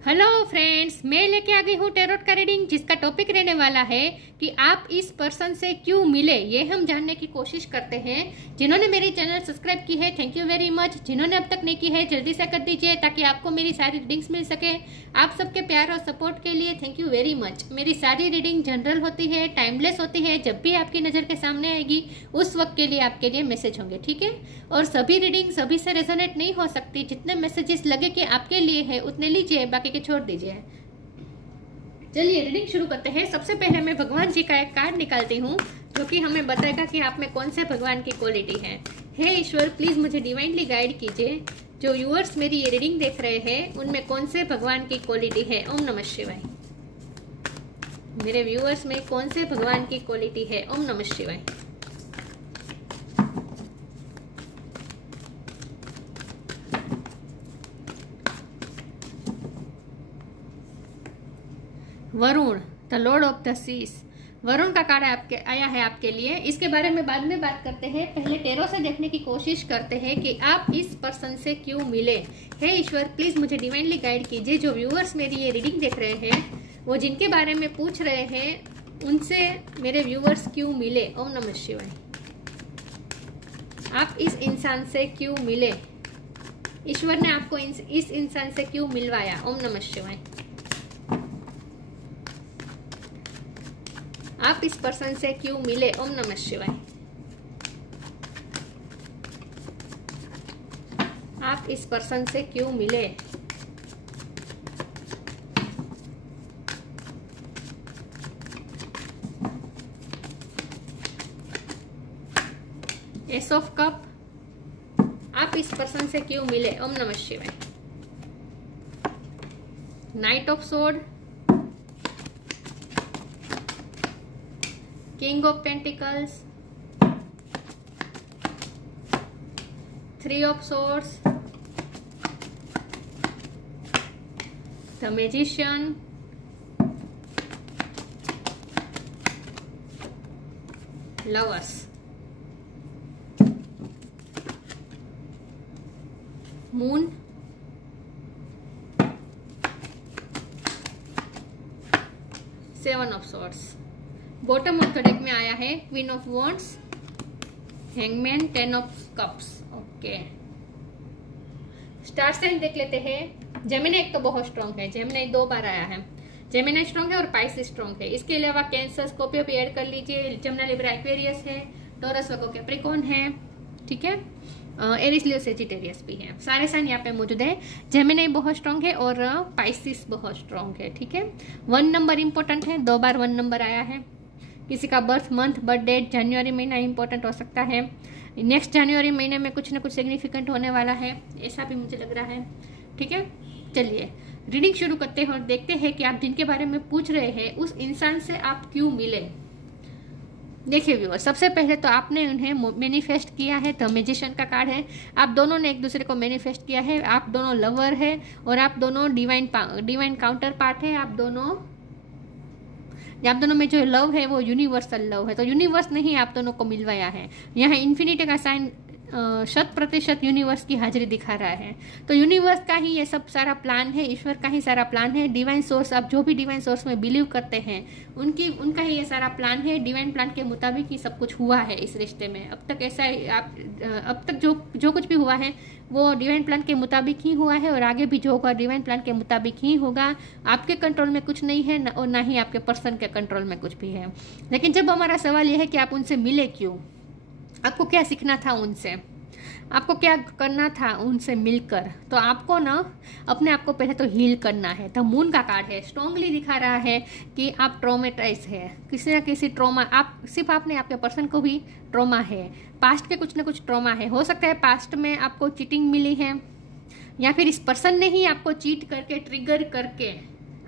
Hello friends, मैं लेके आ गई हूँ टैरोट का रीडिंग, जिसका टॉपिक रहने वाला है कि आप इस पर्सन से क्यों मिले। ये हम जानने की कोशिश करते हैं। जिन्होंने मेरी चैनल सब्सक्राइब की है, थैंक यू वेरी मच। जिन्होंने अब तक नहीं की है, जल्दी से कर दीजिए ताकि आपको मेरी सारी रीडिंग्स मिल सके। आप सबके प्यार और सपोर्ट के लिए थैंक यू वेरी मच। मेरी सारी रीडिंग जनरल होती है, टाइमलेस होती है। जब भी आपकी नज़र के सामने आएगी उस वक्त के लिए आपके लिए मैसेज होंगे, ठीक है। और सभी रीडिंग सभी से रेजोनेट नहीं हो सकती। जितने मैसेजेस लगे कि आपके लिए है उतने लीजिए, बाकी के छोड़ दीजिए। चलिए रीडिंग शुरू करते हैं। सबसे पहले मैं भगवान जी का एक कार्ड निकालती हूँ जो कि हमें बताएगा कि आप में कौन से भगवान की क्वालिटी है। हे ईश्वर, प्लीज मुझे डिवाइनली गाइड कीजिए। जो व्यूअर्स मेरी ये रीडिंग देख रहे हैं उनमें कौन से भगवान की क्वालिटी है। ओम नमः शिवाय। मेरे व्यूअर्स में कौन से भगवान की क्वालिटी है। ओम नमः शिवाय। Varun, the lord of the seas. Varun का कार्ड आया है आपके लिए। इसके बारे में बाद में बात करते हैं। पहले टैरो से देखने की कोशिश करते हैं कि आप इस पर्सन से क्यों मिले। हे ईश्वर, प्लीज मुझे डिवाइनली गाइड कीजिए। जो व्यूअर्स मेरी ये रीडिंग देख रहे हैं, वो जिनके बारे में पूछ रहे हैं, उनसे मेरे व्यूअर्स क्यों मिले। ओम नमः शिवाय। आप इस इंसान से क्यों मिले। ईश्वर ने आपको इस इंसान से क्यों मिलवाया। ओम नमः शिवाय। आप इस पर्सन से क्यों मिले। ओम नमः शिवाय। आप इस पर्सन से क्यों मिले। S of cup. आप इस पर्सन से क्यों मिले। ओम नमः शिवाय। Night of sword. King of Pentacles, Three of Swords, the Magician, Lovers, Moon, Seven of Swords। Bottom of the deck में आया है queen of wands, hangman, ten of cups. Okay, star sign देख लेते हैं। जेमिनी एक तो बहुत strong है, जेमिनी 2 बार आया है। जेमिनी स्ट्रांग है और पाइसेस स्ट्रांग है। इसके अलावा कैंसर, स्कॉर्पियो भी ऐड कर लीजिए। जमुना, लिब्रा, एक्वेरियस है। टॉरस, वर्गो, कैप्रिकॉर्न है, ठीक है। एरिस, लियो, सेजिटेरियस भी है। सारे साइन यहाँ पे मौजूद है। जेमिनी बहुत स्ट्रांग है और पाइसेस बहुत स्ट्रांग है, ठीक है। 1 नंबर इंपॉर्टेंट है, 2 बार 1 नंबर आया है। किसी का बर्थ मंथ, बर्थ डेट, जनवरी महीना इंपॉर्टेंट हो सकता है। नेक्स्ट जनवरी महीने में कुछ ना कुछ सिग्निफिकेंट होने वाला है, ऐसा भी मुझे लग रहा है, ठीक है। चलिए रीडिंग शुरू करते हैं और देखते हैं कि आप जिनके बारे में पूछ रहे हैं उस इंसान से आप क्यों मिले। देखिए व्यूअर, सबसे पहले तो आपने उन्हें मैनिफेस्ट किया है। द मैजिशियन का कार्ड है। आप दोनों ने एक दूसरे को मैनिफेस्ट किया है। आप दोनों लवर है और आप दोनों डिवाइन काउंटर पार्ट है। आप दोनों में जो लव है वो यूनिवर्सल लव है। तो यूनिवर्स ने ही आप दोनों को मिलवाया है। यहाँ इन्फिनिटी का साइन 100% यूनिवर्स की हाजिरी दिखा रहा है। तो यूनिवर्स का ही ये सब सारा प्लान है, ईश्वर का ही सारा प्लान है। डिवाइन सोर्स, आप जो भी डिवाइन सोर्स में बिलीव करते हैं उनका ही ये सारा प्लान है। डिवाइन प्लान के मुताबिक ही सब कुछ हुआ है इस रिश्ते में। अब तक ऐसा अब तक जो कुछ भी हुआ है वो डिवाइन प्लान के मुताबिक ही हुआ है और आगे भी जो होगा डिवाइन प्लान के मुताबिक ही होगा। आपके कंट्रोल में कुछ नहीं है और ना ही आपके पर्सन के कंट्रोल में कुछ भी है। लेकिन जब हमारा सवाल यह है कि आप उनसे मिले क्यों, आपको क्या सीखना था उनसे, आपको क्या करना था उनसे मिलकर, तो आपको ना अपने आप को पहले तो हील करना है। द मून का कार्ड है, स्ट्रांगली दिखा रहा है कि आप ट्रॉमेटाइज है, किसी ना किसी ट्रॉमा। आप सिर्फ आपने आपके पर्सन को भी ट्रॉमा है, पास्ट के कुछ ना कुछ ट्रॉमा है। हो सकता है पास्ट में आपको चीटिंग मिली है या फिर इस पर्सन ने ही आपको चीट करके, ट्रिगर करके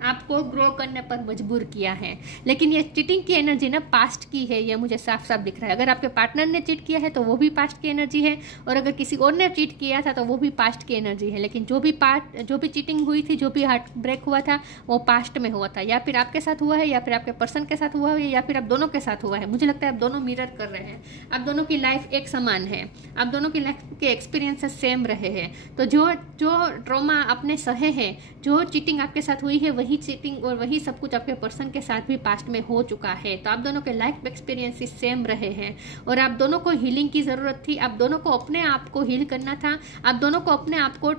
आपको ग्रो करने पर मजबूर किया है। लेकिन ये चीटिंग की एनर्जी ना पास्ट की है, ये मुझे साफ साफ दिख रहा है। अगर आपके पार्टनर ने चीट किया है तो वो भी पास्ट की एनर्जी है, और अगर किसी और ने चीट किया था तो वो भी पास्ट की एनर्जी है। लेकिन जो भी चीटिंग हुई थी, जो भी हार्ट ब्रेक हुआ था, वो पास्ट में हुआ था। या फिर आपके साथ हुआ है, या फिर आपके पर्सन के साथ हुआ है, या फिर आप दोनों के साथ हुआ है। मुझे लगता है आप दोनों मिरर कर रहे हैं, आप दोनों की लाइफ एक समान है, आप दोनों की लाइफ के एक्सपीरियंसेस सेम रहे हैं। तो जो ट्रॉमा आपने सहे हैं, जो चीटिंग आपके साथ हुई है, वही चीटिंग और वही सब कुछ आपके पर्सन के साथ भी पास्ट में हो चुका है। तो आप दोनों के लाइफ एक्सपीरियंसेस सेम रहे हैं, और आप दोनों को हीलिंग की ज़रूरत थी। आप दोनों को अपने आप को हील करना था। आप दोनों को अपने आप को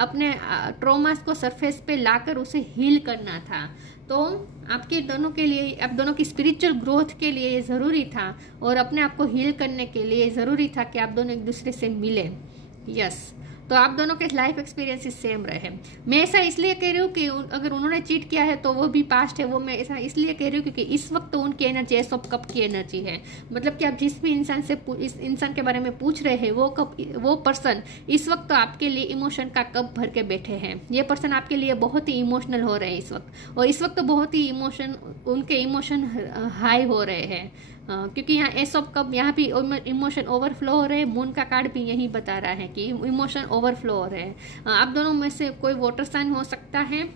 अपने ट्रॉमास को सरफेस पे लाकर उसे हील करना था। तो आपके दोनों के लिए, आप दोनों की स्पिरिचुअल ग्रोथ के लिए ये ज़रूरी था, और अपने आप को हील करने के लिए ज़रूरी था कि आप दोनों एक दूसरे से मिले। यस, तो आप दोनों के लाइफ एक्सपीरियंसेस सेम रहे। मैं ऐसा इसलिए कह रही हूँ कि अगर उन्होंने चीट किया है तो वो भी पास्ट है, वो मैं ऐसा इसलिए कह रही हूँ क्योंकि इस वक्त तो उनकी एनर्जी एस ऑफ कप की एनर्जी है। मतलब कि आप जिस भी इंसान से इस इंसान के बारे में पूछ रहे हैं, वो पर्सन इस वक्त तो आपके लिए इमोशन का कप भर के बैठे हैं। ये पर्सन आपके लिए बहुत ही इमोशनल हो रहे हैं इस वक्त, और इस वक्त तो बहुत ही उनके इमोशन हाई हो रहे हैं, क्योंकि यहाँ एस ऑफ कप, यहाँ भी इमोशन ओवरफ्लो हो रहे हैं। मून का कार्ड भी यही बता रहा है कि इमोशन ओवरफ्लो हो रहे हैं। आप दोनों में से कोई वाटर साइन हो सकता है,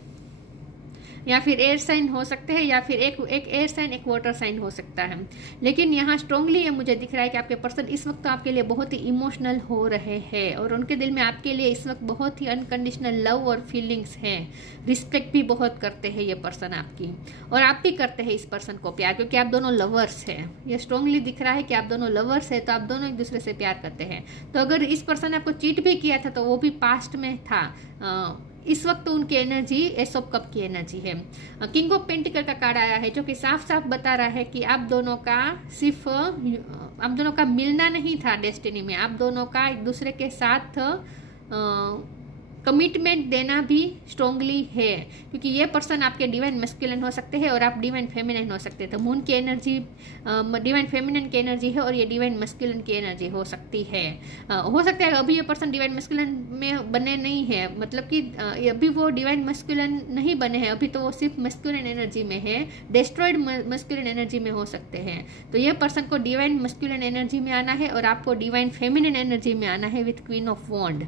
या फिर एयर साइन हो सकते हैं, या फिर एक एयर साइन एक वाटर साइन हो सकता है। लेकिन यहाँ स्ट्रांगली ये मुझे दिख रहा है कि आपके पर्सन इस वक्त तो आपके लिए बहुत ही इमोशनल हो रहे हैं, और उनके दिल में आपके लिए इस वक्त बहुत ही अनकंडीशनल लव और फीलिंग्स हैं। रिस्पेक्ट भी बहुत करते हैं ये पर्सन आपकी, और आप भी करते हैं इस पर्सन को प्यार, क्योंकि आप दोनों लवर्स हैं। ये स्ट्रांगली दिख रहा है कि आप दोनों लवर्स हैं, तो आप दोनों एक दूसरे से प्यार करते हैं। तो अगर इस पर्सन ने आपको चीट भी किया था तो वो भी पास्ट में था। इस वक्त तो उनकी एनर्जी एस ऑफ कप की एनर्जी है। किंग ऑफ पेंटिकल का कार्ड आया है, जो कि साफ साफ बता रहा है कि आप दोनों का मिलना नहीं था डेस्टिनी में। आप दोनों का एक दूसरे के साथ कमिटमेंट देना भी स्ट्रांगली है, क्योंकि ये पर्सन आपके डिवाइन मैस्कुलिन हो सकते हैं और आप डिवाइन फेमिनिन हो सकते हैं। तो मून की एनर्जी डिवाइन फेमिनिन की एनर्जी है, और ये डिवाइन मैस्कुलिन की एनर्जी हो सकती है। हो सकता है अभी ये पर्सन डिवाइन मैस्कुलिन में बने नहीं है, मतलब कि अभी वो डिवाइन मैस्कुलिन नहीं बने हैं, अभी तो वो सिर्फ मैस्कुलिन एनर्जी में है, डिस्ट्रॉयड मैस्कुलिन एनर्जी में हो सकते हैं। तो ये पर्सन को डिवाइन मैस्कुलिन एनर्जी में आना है, और आपको डिवाइन फेमिनिन एनर्जी में आना है विथ क्वीन ऑफ वॉन्ड,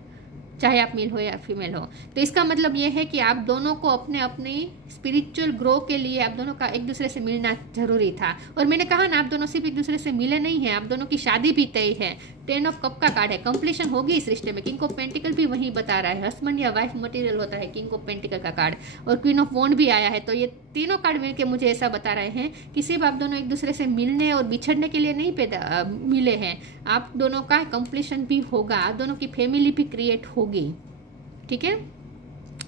चाहे आप मेल हो या फीमेल हो। तो इसका मतलब ये है कि आप दोनों को अपनी स्पिरिचुअल ग्रो के लिए आप दोनों का एक दूसरे से मिलना जरूरी था। और मैंने कहा ना, आप दोनों सिर्फ एक दूसरे से मिले नहीं हैं, आप दोनों की शादी भी तय है। 10 ऑफ कप का कार्ड है, कंप्लीशन होगी इस रिश्ते में। किंग ऑफ पेंटिकल भी वही बता रहा है, हस्बैंड या वाइफ मटेरियल होता है किंग ऑफ पेंटिकल का कार्ड, और क्वीन ऑफ वॉन्ड भी आया है। तो ये तीनों कार्ड मिलकर मुझे ऐसा बता रहे हैं कि सिर्फ आप दोनों एक दूसरे से मिलने और बिछड़ने के लिए नहीं मिले हैं, आप दोनों का कंप्लीशन भी होगा, आप दोनों की फैमिली भी क्रिएट होगी। ठीक है,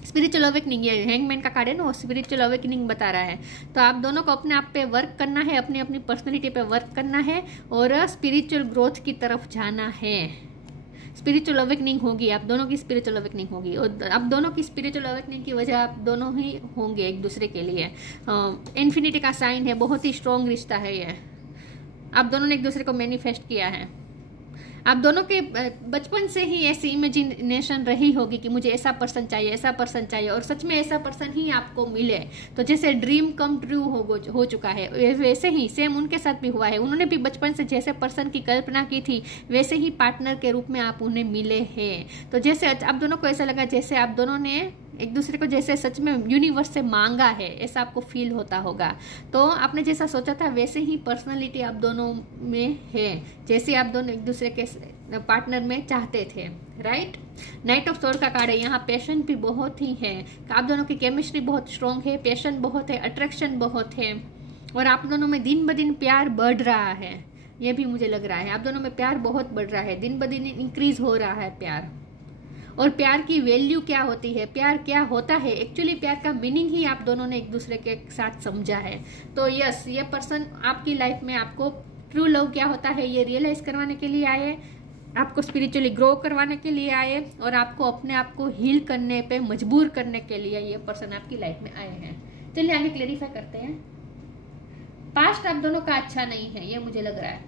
स्पिरिचुअल अवेकनिंग, ये हैंगमैन का कार्ड है ना, वो स्पिरिचुअल अवेकनिंग बता रहा है। तो आप दोनों को अपने आप पे वर्क करना है, अपनी अपनी पर्सनैलिटी पे वर्क करना है, और स्पिरिचुअल ग्रोथ की तरफ जाना है। स्पिरिचुअल अवेकनिंग होगी, आप दोनों की स्पिरिचुअल अवेकनिंग होगी, और आप दोनों की स्पिरिचुअल अवेकनिंग की वजह आप दोनों ही होंगे एक दूसरे के लिए। इन्फिनिटी का साइन है, बहुत ही स्ट्रॉन्ग रिश्ता है ये। आप दोनों ने एक दूसरे को मैनिफेस्ट किया है। आप दोनों के बचपन से ही ऐसी इमेजिनेशन रही होगी कि मुझे ऐसा पर्सन चाहिए, ऐसा पर्सन चाहिए, और सच में ऐसा पर्सन ही आपको मिले। तो जैसे ड्रीम कम ट्रू हो चुका है, वैसे ही सेम उनके साथ भी हुआ है। उन्होंने भी बचपन से जैसे पर्सन की कल्पना की थी, वैसे ही पार्टनर के रूप में आप उन्हें मिले हैं। तो जैसे आप दोनों को ऐसा लगा जैसे आप दोनों ने एक दूसरे को जैसे सच में यूनिवर्स से मांगा है, ऐसा आपको फील होता होगा। तो आपने जैसा सोचा था वैसे ही पर्सनालिटी आप दोनों में है, जैसे आप दोनों एक दूसरे के पार्टनर में चाहते थे। राइट, नाइट ऑफ सोर्ड का कार्ड है, यहाँ पैशन भी बहुत ही है। आप दोनों की केमिस्ट्री बहुत स्ट्रॉन्ग है, पैशन बहुत है, अट्रैक्शन बहुत है, और आप दोनों में दिन ब दिन प्यार बढ़ रहा है। ये भी मुझे लग रहा है आप दोनों में प्यार बहुत बढ़ रहा है, दिन ब दिन इंक्रीज हो रहा है प्यार। और प्यार की वैल्यू क्या होती है, प्यार क्या होता है, एक्चुअली प्यार का मीनिंग ही आप दोनों ने एक दूसरे के साथ समझा है। तो यस, ये पर्सन आपकी लाइफ में आपको ट्रू लव क्या होता है ये रियलाइज करवाने के लिए आए, आपको स्पिरिचुअली ग्रो करवाने के लिए आए, और आपको अपने आप को हील करने पे मजबूर करने के लिए ये पर्सन आपकी लाइफ में आए हैं। चलिए आगे क्लेरिफाई करते हैं। पास्ट आप दोनों का अच्छा नहीं है, ये मुझे लग रहा है।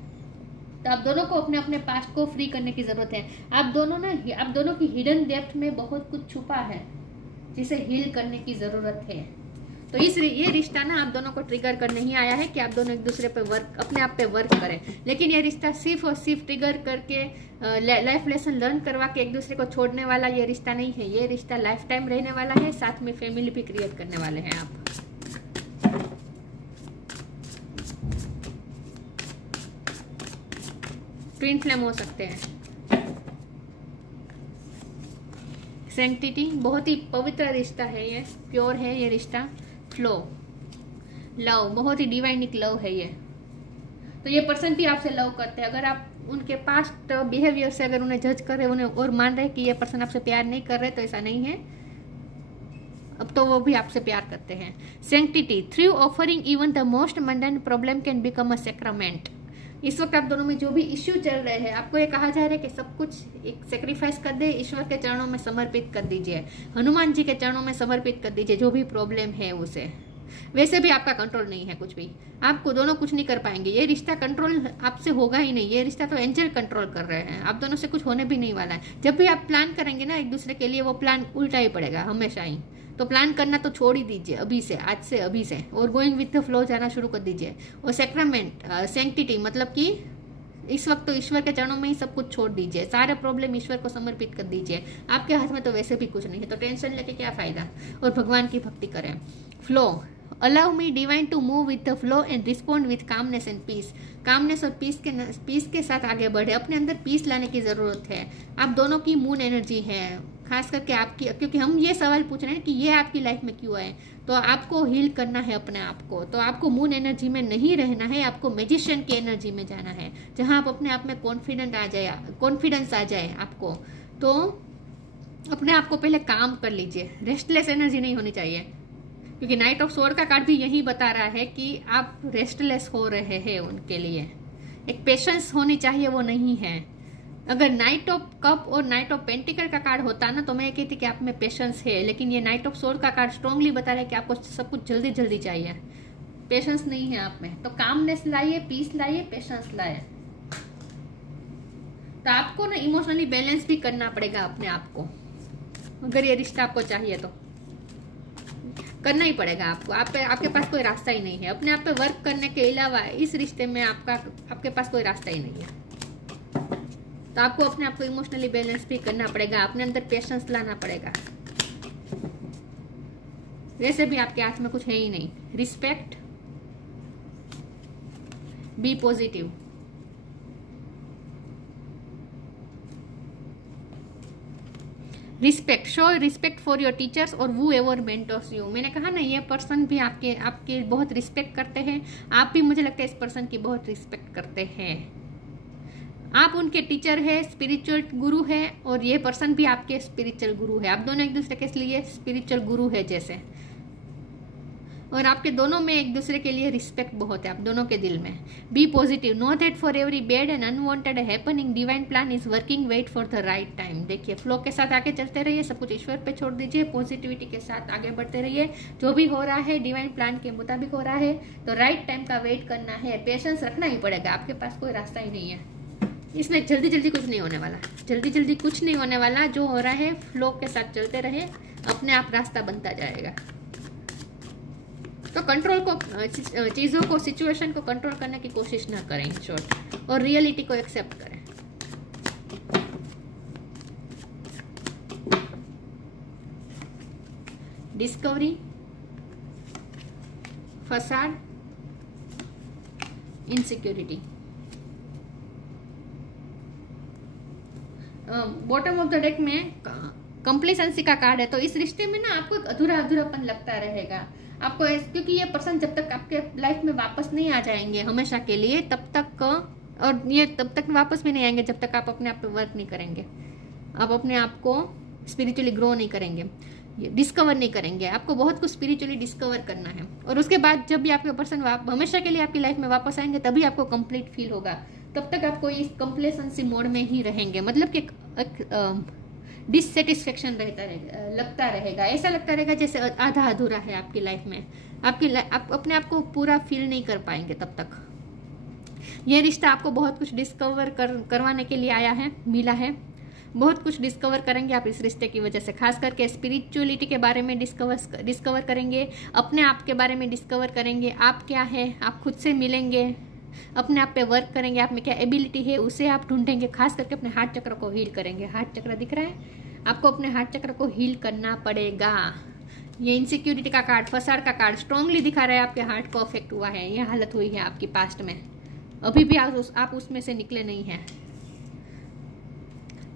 तो आप दोनों को अपने अपने पास्ट को फ्री करने की जरूरत है। आप दोनों की हिडन डेप्थ में बहुत कुछ छुपा है जिसे हील करने की जरूरत है। तो ये रिश्ता ना आप दोनों को ट्रिगर करने ही आया है कि आप दोनों एक दूसरे पे वर्क, अपने आप पे वर्क करें। लेकिन ये रिश्ता सिर्फ और सिर्फ ट्रिगर करके लाइफ लेसन लर्न करवा के एक दूसरे को छोड़ने वाला ये रिश्ता नहीं है। ये रिश्ता लाइफ टाइम रहने वाला है, साथ में फैमिली भी क्रिएट करने वाले हैं आप। ट्विन फ्लेम हो सकते हैं। सैंक्टिटी, बहुत ही पवित्र रिश्ता है ये, प्योर है ये रिश्ता। फ्लो, लव, बहुत ही डिवाइनिक लव है ये। तो ये पर्सन भी आपसे लव करते हैं। अगर आप उनके पास्ट बिहेवियर से अगर उन्हें जज कर रहे, उन्हें और मान रहे कि ये पर्सन आपसे प्यार नहीं कर रहे, तो ऐसा नहीं है, अब तो वो भी आपसे प्यार करते हैं। Sanctity, through offering even the most mundane problem can become a sacrament. इस वक्त आप दोनों में जो भी इश्यू चल रहे हैं, आपको ये कहा जा रहा है कि सब कुछ एक सेक्रीफाइस कर दे, ईश्वर के चरणों में समर्पित कर दीजिए, हनुमान जी के चरणों में समर्पित कर दीजिए जो भी प्रॉब्लम है उसे। वैसे भी आपका कंट्रोल नहीं है कुछ भी, आपको दोनों कुछ नहीं कर पाएंगे। ये रिश्ता कंट्रोल आपसे होगा ही नहीं, ये रिश्ता तो एंजल कंट्रोल कर रहे हैं। आप दोनों से कुछ होने भी नहीं वाला है। जब भी आप प्लान करेंगे ना एक दूसरे के लिए, वो प्लान उल्टा ही पड़ेगा हमेशा ही। तो प्लान करना तो छोड़ ही दीजिए अभी से, आज से, अभी से, और गोइंग विथ द फ्लो जाना शुरू कर दीजिए। और सैक्रामेंट, सैंक्टिटी मतलब कि इस वक्त तो ईश्वर के चरणों में ही सब कुछ छोड़ दीजिए, सारे प्रॉब्लम ईश्वर को समर्पित कर दीजिए। आपके हाथ में तो वैसे भी कुछ नहीं है, तो टेंशन लेके क्या फायदा। और भगवान की भक्ति करें। Flow, allow me divine to move with the flow and respond with calmness and peace. Calmness और पीस के साथ आगे बढ़े। अपने अंदर पीस लाने की जरूरत है। आप दोनों की मून एनर्जी है, खास करके आपकी, क्योंकि हम ये सवाल पूछ रहे हैं कि ये आपकी लाइफ में क्यों आए, तो आपको हील करना है अपने आप को। तो आपको मून एनर्जी में नहीं रहना है, आपको मैजिशियन की एनर्जी में जाना है, जहां आप अपने आप में कॉन्फिडेंस आ जाए आपको। तो अपने आप को पहले काम कर लीजिए, रेस्टलेस एनर्जी नहीं होनी चाहिए, क्योंकि नाइट ऑफ स्वॉर्ड का कार्ड भी यही बता रहा है कि आप रेस्टलेस हो रहे हैं। उनके लिए एक पेशेंस होनी चाहिए, वो नहीं है। अगर नाइट ऑफ कप और नाइट ऑफ पेंटिकल का कार्ड होता ना, तो मैं कहती कि आप में पेशेंस है, लेकिन ये नाइट ऑफ स्वॉर्ड का कार्ड स्ट्रांगली बता रहा है कि आपको सब कुछ जल्दी जल्दी चाहिए, पेशेंस नहीं है आप में। तो कामनेस लाइए, पीस लाइए, पेशेंस लाइए। तो आपको ना इमोशनली बैलेंस भी करना पड़ेगा अपने आप को, अगर ये रिश्ता आपको चाहिए तो करना ही पड़ेगा आपको। आपके पास कोई रास्ता ही नहीं है। अपने आप पे वर्क करने के अलावा इस रिश्ते में आपके पास कोई रास्ता ही नहीं है। तो आपको अपने आप को इमोशनली बैलेंस भी करना पड़ेगा, अपने अंदर पेशेंस लाना पड़ेगा। वैसे भी आपके हाथ में कुछ है ही नहीं। Respect, be positive. Respect, show respect for your teachers और वो एवर मेंटर्स यू। मैंने कहा ना, ये पर्सन भी आपके बहुत रिस्पेक्ट करते हैं, आप भी मुझे लगता है इस पर्सन की बहुत रिस्पेक्ट करते हैं। आप उनके टीचर है, स्पिरिचुअल गुरु है, और ये पर्सन भी आपके स्पिरिचुअल गुरु है। आप दोनों एक दूसरे के लिए स्पिरिचुअल गुरु है जैसे, और आपके दोनों में एक दूसरे के लिए रिस्पेक्ट बहुत है आप दोनों के दिल में। Be positive, know that for every bad and unwanted happening divine plan is working, wait for the right time. देखिए, फ्लो के साथ आगे चलते रहिए, सब कुछ ईश्वर पे छोड़ दीजिए, पॉजिटिविटी के साथ आगे बढ़ते रहिए। जो भी हो रहा है डिवाइन प्लान के मुताबिक हो रहा है, तो राइट टाइम का वेट करना है, पेशेंस रखना ही पड़ेगा। आपके पास कोई रास्ता ही नहीं है, इसमें जल्दी जल्दी कुछ नहीं होने वाला, जल्दी जल्दी कुछ नहीं होने वाला। जो हो रहा है फ्लो के साथ चलते रहे, अपने आप रास्ता बनता जाएगा। तो कंट्रोल को, चीज़ों को, सिचुएशन को कंट्रोल करने की कोशिश ना करें इन शॉर्ट, और रियलिटी को एक्सेप्ट करें। Discovery, facade, insecurity. Bottom of the deck में कंप्लेसेंसी का कार्ड है। तो इस रिश्ते में ना आपको एक अधूरा अधूरापन लगता रहेगा आपको, क्योंकि ये पर्सन जब तक आपके लाइफ में वापस नहीं आ जाएंगे हमेशा के लिए, तब तक, और ये तब तक वापस भी नहीं आएंगे जब तक आप अपने आप पे वर्क नहीं करेंगे, आप अपने आप को स्पिरिचुअली ग्रो नहीं करेंगे, डिस्कवर नहीं करेंगे। आपको बहुत कुछ स्पिरिचुअली डिस्कवर करना है, और उसके बाद जब भी आपके पर्सन हमेशा के लिए आपकी लाइफ में वापस आएंगे, तभी आपको कंप्लीट फील होगा। तब तक आपको इस कंप्लेसेंसी मोड में ही रहेंगे, मतलब कि डिससेटिस्फेक्शन लगता रहेगा, ऐसा लगता रहेगा जैसे आधा अधूरा है आपकी लाइफ में। आप अपने आप को पूरा फील नहीं कर पाएंगे तब तक। ये रिश्ता आपको बहुत कुछ डिस्कवर करवाने के लिए आया है, मिला है, बहुत कुछ डिस्कवर करेंगे आप इस रिश्ते की वजह से, खास करके स्पिरिचुअलिटी के बारे में डिस्कवर करेंगे, अपने आप के बारे में डिस्कवर करेंगे, आप क्या है, आप खुद से मिलेंगे, अपने आप पे वर्क करेंगे, आप में क्या एबिलिटी है उसे आप ढूंढेंगे, खास करके अपने हार्ट चक्र को हील करेंगे। हार्ट चक्र दिख रहा है आपको, अपने हार्ट चक्र को हील करना पड़ेगा। ये इनसिक्योरिटी का कार्ड, फसाड का कार्ड स्ट्रांगली दिखा रहा है आपके हार्ट को अफेक्ट हुआ है, यह हालत हुई है आपकी पास्ट में, अभी भी आप उसमें से निकले नहीं हैं।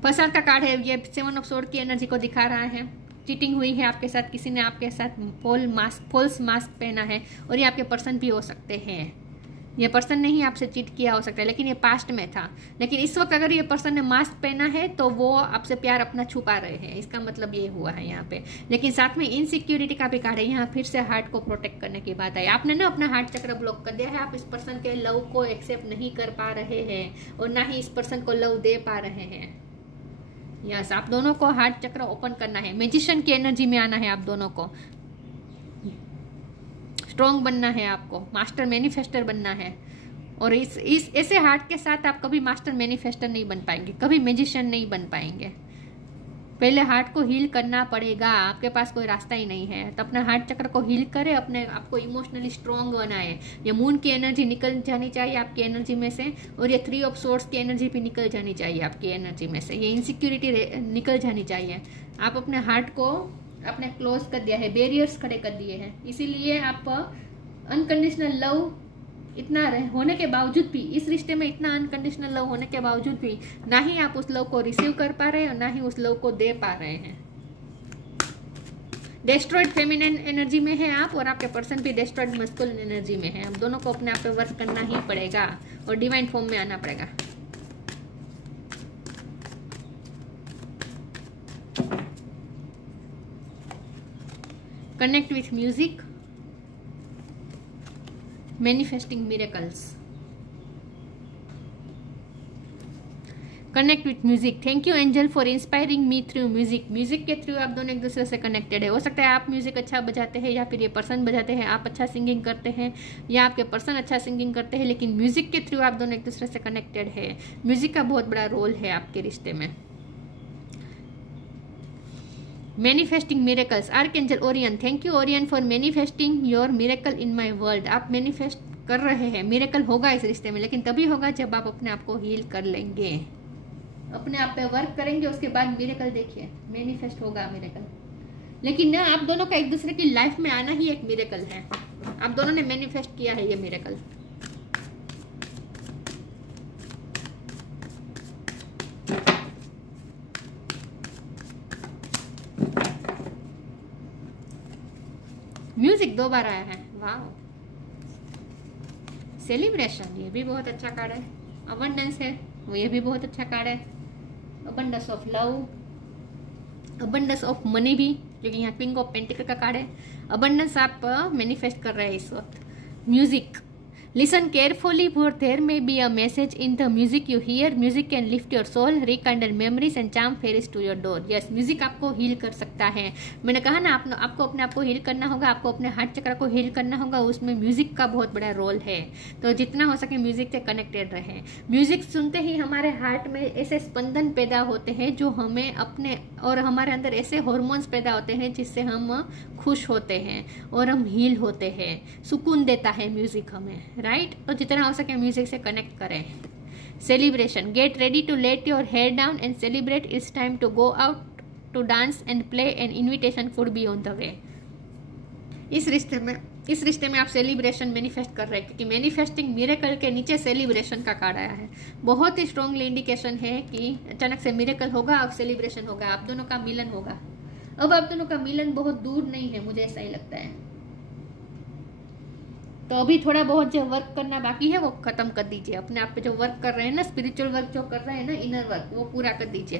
फसाड का कार्ड है, ये 7 ऑफ सोर्ड की एनर्जी को दिखा रहा है। चीटिंग हुई है आपके साथ, किसी ने आपके साथ फॉल्स मास्क पहना है, और ये आपके पर्सन भी हो सकते हैं। ये पर्सन ने ही आपसे चीट किया हो सकता है, लेकिन ये पास्ट में था। लेकिन इस वक्त अगर ये पर्सन ने मास्क पहना है तो वो आपसे प्यार अपना छुपा रहे हैं, इसका मतलब ये हुआ है यहाँ पे। लेकिन साथ में इनसिक्योरिटी का भी कार्ड है, यहाँ फिर से हार्ट को प्रोटेक्ट करने की बात है। आपने ना अपना हार्ट चक्र ब्लॉक कर दिया है, आप इस पर्सन के लव को एक्सेप्ट नहीं कर पा रहे हैं और ना ही इस पर्सन को लव दे पा रहे हैं। यस, आप दोनों को हार्ट चक्र ओपन करना है, मैजिशियन की एनर्जी में आना है, आप दोनों को स्ट्रॉन्ग बनना है, आपको मास्टर मैनिफेस्टर बनना है। और इस ऐसे हार्ट के साथ आप कभी मास्टर मैनिफेस्टर नहीं बन पाएंगे, कभी मैजिशियन नहीं बन पाएंगे। पहले हार्ट को हील करना पड़ेगा, आपके पास कोई रास्ता ही नहीं है। तो अपना हार्ट चक्र को हील करें, अपने आपको इमोशनली स्ट्रॉन्ग बनाए। ये मून की एनर्जी निकल जानी चाहिए आपकी एनर्जी में से, और ये 3 ऑफ सोर्ड्स की एनर्जी भी निकल जानी चाहिए आपकी एनर्जी में से। ये इनसिक्योरिटी निकल जानी चाहिए। आप अपने हार्ट को आपने क्लोज कर दिया है, बैरियर्स खड़े कर दिए हैं, इसीलिए आप अनकंडीशनल लव इतना होने के बावजूद भी, इस रिश्ते में इतना अनकंडीशनल लव होने के बावजूद भी ना ही आप उस लव को रिसीव कर पा रहे हैं और ना ही उस लव को दे पा रहे हैं। डिस्ट्रॉयड फेमिनिन एनर्जी में है आप, और आपके पर्सन भी डिस्ट्रॉयड मस्कुलिन एनर्जी में है। हम दोनों को अपने आप पे वर्क करना ही पड़ेगा और डिवाइन फॉर्म में आना पड़ेगा। Connect with music, manifesting miracles. Connect with music. Thank you angel for inspiring me through music. Music के थ्रू आप दोनों एक दूसरे से कनेक्टेड है। हो सकता है आप म्यूजिक अच्छा बजाते हैं, या फिर ये पर्सन बजाते हैं, आप अच्छा सिंगिंग करते हैं, या आपके पर्सन अच्छा सिंगिंग करते हैं, लेकिन म्यूजिक के थ्रू आप दोनों एक दूसरे से कनेक्टेड है। म्यूजिक का बहुत बड़ा रोल है आपके रिश्ते में। Manifesting miracles, archangel Orion, thank you Orion for manifesting your miracle in my world. आप मैनिफेस्ट कर रहे हैं, मिरेकल होगा इस रिश्ते में, लेकिन तभी होगा जब आप अपने आप को हील कर लेंगे, अपने आप पे वर्क करेंगे, उसके बाद मिरेकल देखिए मैनिफेस्ट होगा मिरेकल। लेकिन ना, आप दोनों का एक दूसरे की लाइफ में आना ही एक मिरेकल है। आप दोनों ने मैनिफेस्ट किया है ये मिरेकल। म्यूजिक 2 बार आया है, वाह। सेलिब्रेशन, ये भी बहुत अच्छा कार्ड है। अबंडेंस है, ये भी बहुत अच्छा कार्ड है। Abundance of love, abundance of money भी, क्योंकि यहाँ क्वीन ऑफ पेंटिकल का कार्ड है। अबंडेंस आप मैनिफेस्ट कर रहे हैं इस वक्त। Music, listen carefully for there may be a message in the music you hear. Music can lift your soul, rekindle memories and charm fairies to your door. Yes, music आपको heal कर सकता है। मैंने कहा ना, आपको अपने आप को हील करना होगा, आपको अपने हार्ट चक्र को हील करना होगा, उसमें म्यूजिक का बहुत बड़ा रोल है। तो जितना हो सके म्यूजिक से कनेक्टेड रहे। म्यूजिक सुनते ही हमारे हार्ट में ऐसे स्पंदन पैदा होते हैं जो हमें अपने, और हमारे अंदर ऐसे हार्मोन्स पैदा होते हैं जिससे हम खुश होते हैं और हम हील होते हैं। सुकून देता है म्यूजिक हमें, राइट। तो जितना हो सके म्यूजिक से कनेक्ट करें। Celebration, get ready to let your hair down and celebrate. It's time to go out to dance and play and invitation food be on the way. इस रिश्ते में आप सेलिब्रेशन मैनिफेस्ट कर रहे हैं, क्योंकि मैनिफेस्टिंग मिरेकल के नीचे सेलिब्रेशन का कार्ड आया है। बहुत ही स्ट्रांगली इंडिकेशन है कि अचानक से मिरेकल होगा, अब सेलिब्रेशन होगा, आप दोनों का मिलन होगा। अब आप दोनों का मिलन बहुत दूर नहीं है, मुझे ऐसा ही लगता है। तो अभी थोड़ा बहुत जो वर्क करना बाकी है वो खत्म कर दीजिए। अपने आप पे जो वर्क कर रहे हैं ना, स्पिरिचुअल वर्क जो कर रहे हैं ना, इनर वर्क, वो पूरा कर दीजिए।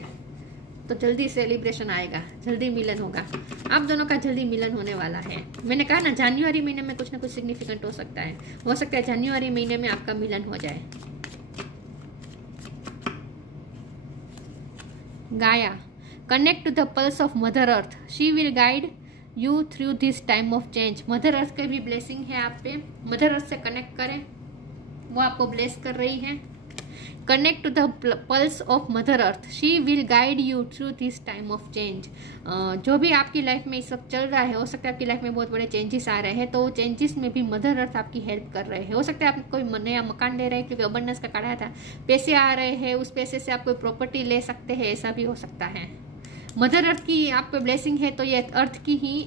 तो जल्दी सेलिब्रेशन आएगा, जल्दी मिलन होगा। आप दोनों का जल्दी मिलन होने वाला है। मैंने कहा ना, जनवरी महीने में कुछ ना कुछ सिग्निफिकेंट हो सकता है। हो सकता है जनवरी महीने में आपका मिलन हो जाए। Gaia, connect to the pulse of mother earth, she will guide you through this time of change. Mother earth के भी ब्लेसिंग है आप पे। मदर अर्थ से कनेक्ट करें, वो आपको ब्लेस कर रही है। Connect to the pulse of mother earth, she will guide you through this time of change. जो भी आपकी लाइफ में इस वक्त चल रहा है, हो सकता है आपकी लाइफ में बहुत बड़े चेंजेस आ रहे हैं, तो वो चेंजेस में भी मदर अर्थ आपकी हेल्प कर रहे हैं। हो सकता है आप कोई नया मकान ले रहे हैं, क्योंकि अबंडेंस का कार्ड आया था, पैसे आ रहे हैं, उस पैसे से आप कोई प्रॉपर्टी ले सकते हैं, ऐसा भी हो सकता है। मदर अर्थ की आप पे ब्लेसिंग है, तो ये अर्थ की ही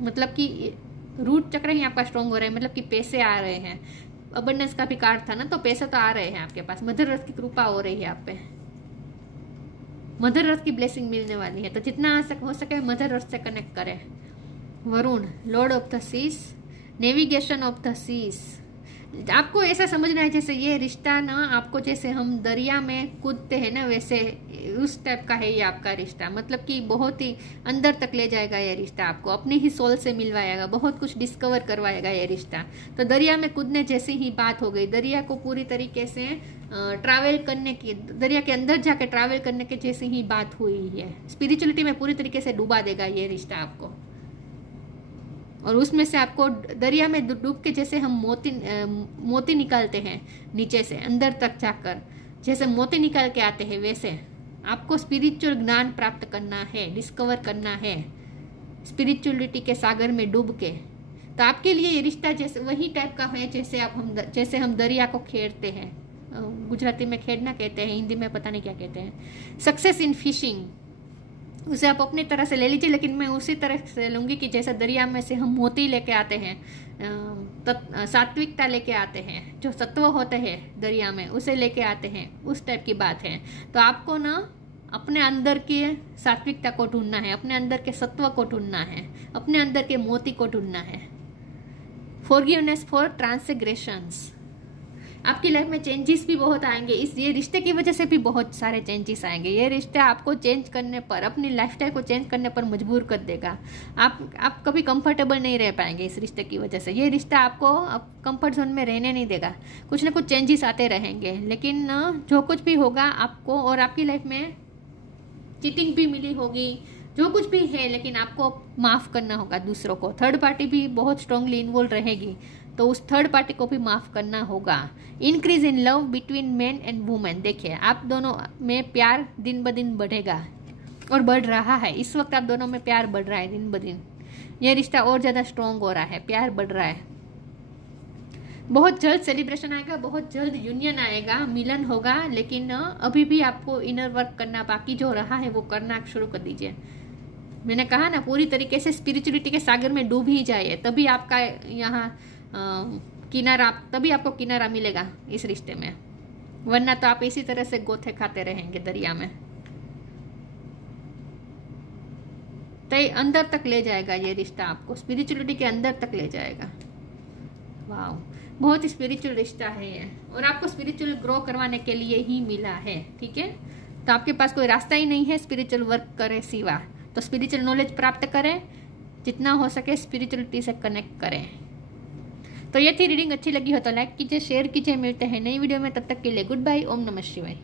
मतलब कि रूट चक्र ही आपका स्ट्रॉन्ग हो रहा है, मतलब कि पैसे आ रहे हैं। अबंडेंस का भी कार्ड था ना, तो पैसे तो आ रहे हैं आपके पास, मदर अर्थ की कृपा हो रही है आप पे, मदर अर्थ की ब्लेसिंग मिलने वाली है। तो जितना हो सके मदर अर्थ से कनेक्ट करें। Varun, lord of the seas, navigation of the seas. आपको ऐसा समझना है जैसे ये रिश्ता ना, आपको जैसे हम दरिया में कूदते हैं ना, वैसे उस टाइप का है ये आपका रिश्ता। मतलब कि बहुत ही अंदर तक ले जाएगा ये रिश्ता, आपको अपने ही सोल से मिलवाएगा, बहुत कुछ डिस्कवर करवाएगा ये रिश्ता। तो दरिया में कूदने जैसी ही बात हो गई, दरिया को पूरी तरीके से ट्रैवल करने की, दरिया के अंदर जाके ट्रैवल करने के जैसी ही बात हुई है। स्पिरिचुअलिटी में पूरी तरीके से डूबा देगा ये रिश्ता आपको, और उसमें से आपको दरिया में डूब के जैसे हम मोती निकालते हैं नीचे से अंदर तक जाकर, जैसे मोती निकाल के आते हैं, वैसे आपको स्पिरिचुअल ज्ञान प्राप्त करना है, डिस्कवर करना है स्पिरिचुअलिटी के सागर में डूब के। तो आपके लिए ये रिश्ता जैसे वही टाइप का है जैसे हम दरिया को खेड़ते हैं। गुजराती में खेड़ना कहते हैं, हिंदी में पता नहीं क्या कहते हैं। सक्सेस इन फिशिंग, उसे आप अपनी तरह से ले लीजिए, लेकिन मैं उसी तरह से लूँगी कि जैसे दरिया में से हम मोती लेके आते हैं, सात्विकता लेके आते हैं, जो सत्व होते हैं दरिया में उसे लेके आते हैं, उस टाइप की बात है। तो आपको ना अपने अंदर की सात्विकता को ढूंढना है, अपने अंदर के सत्व को ढूंढना है, अपने अंदर के मोती को ढूंढना है। फॉरगिवनेस फॉर ट्रांसग्रेशंस, आपकी लाइफ में चेंजेस भी बहुत आएंगे, ये रिश्ते की वजह से भी बहुत सारे चेंजेस आएंगे। ये रिश्ता आपको चेंज करने पर, अपनी लाइफस्टाइल को चेंज करने पर मजबूर कर देगा। आप कभी कंफर्टेबल नहीं रह पाएंगे इस रिश्ते की वजह से। ये रिश्ता आपको कंफर्ट जोन में रहने नहीं देगा, कुछ ना कुछ चेंजेस आते रहेंगे। लेकिन जो कुछ भी होगा आपको, और आपकी लाइफ में चीटिंग भी मिली होगी, जो कुछ भी है, लेकिन आपको माफ़ करना होगा दूसरों को। थर्ड पार्टी भी बहुत स्ट्रांगली इन्वॉल्व रहेगी, तो उस थर्ड पार्टी को भी माफ़ करना होगा। Increase in love between man and women, देखिए आप दोनों में प्यार दिन ब दिन बढ़ेगा और बढ़ रहा है। इस वक्त आप दोनों में प्यार बढ़ रहा है दिन ब दिन, यह रिश्ता और ज़्यादा स्ट्रांग हो रहा है, प्यार बढ़ रहा है। बहुत जल्द सेलिब्रेशन आएगा, बहुत जल्द यूनियन आएगा, मिलन होगा। लेकिन अभी भी आपको इनर वर्क करना बाकी जो रहा है वो करना शुरू कर दीजिए। मैंने कहा ना, पूरी तरीके से स्पिरिचुअलिटी के सागर में डूब ही जाइए, तभी आपका यहाँ किनारा, तभी आपको किनारा मिलेगा इस रिश्ते में, वरना तो आप इसी तरह से गोथे खाते रहेंगे दरिया में। तो अंदर तक ले जाएगा ये रिश्ता, आपको स्पिरिचुअलिटी के अंदर तक ले जाएगा। वाह, बहुत स्पिरिचुअल रिश्ता है ये, और आपको स्पिरिचुअल ग्रो करवाने के लिए ही मिला है। ठीक है, तो आपके पास कोई रास्ता ही नहीं है स्पिरिचुअल वर्क करे सिवा, तो स्पिरिचुअल नॉलेज प्राप्त करें, जितना हो सके स्पिरिचुअलिटी से कनेक्ट करें। तो ये थी रीडिंग, अच्छी लगी हो तो लाइक कीजिए, शेयर कीजिए। मिलते हैं नई वीडियो में, तब तक के लिए गुड बाय, ओम नमः शिवाय।